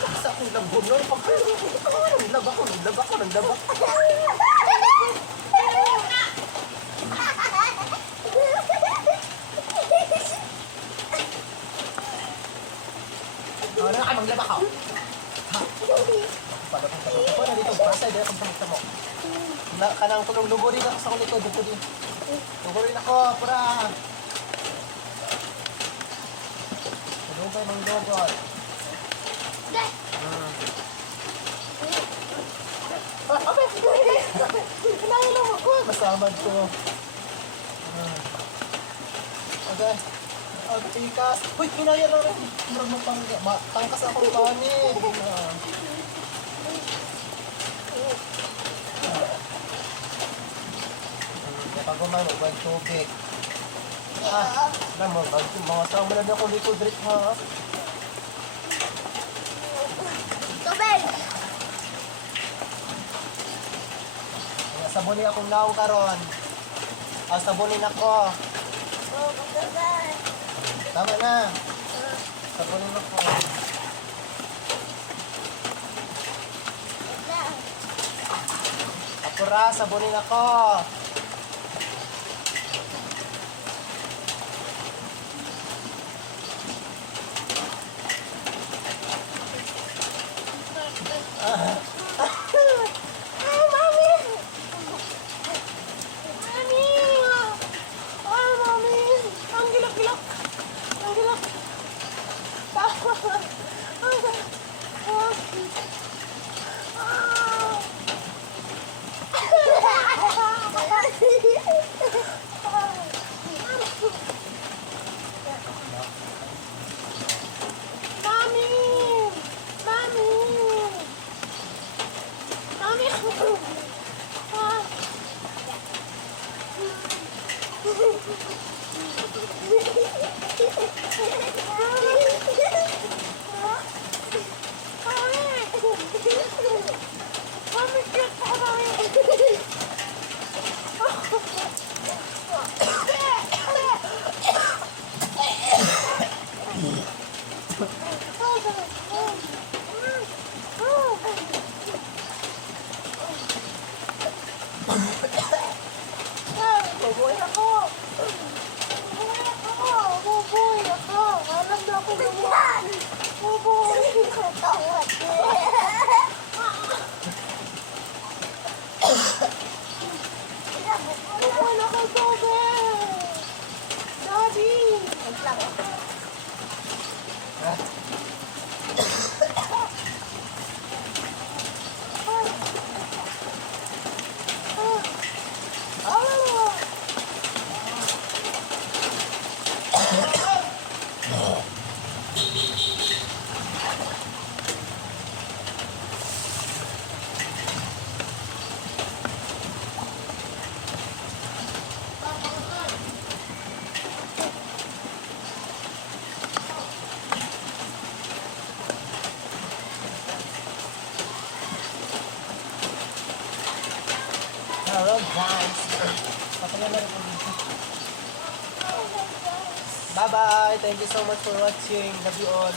Sa akong labunon, naglaba ko. Ano ka, maglaba ka? Ha? Palapang ko na dito, basta dito kang pamagtamo. Kanang tulong lugurin ako sa kulikod, dito din. Lugurin ako, pura. Lugay ng lugot. Kailangan lang ako. Masamad ko. Okay. Tikas. Uy, kinaya lang rin. Tangkas ako panig. Kapag umano, huwag tubig. Alam mo, mga sama na ako likod rin ha. Tubig! Sabunin akong naong karon. Sabunin ako. Tama na. Sabunin ako. Apura, sabunin ako. Bubuhay ako! Bubuhay ako! Alam na ako bubuhay! Bubuhay ako! Bubuhay na ako, Tobe! Daddy! Hello guys! Patayan na rin po dito. Bye bye! Thank you so much for watching. Love you all.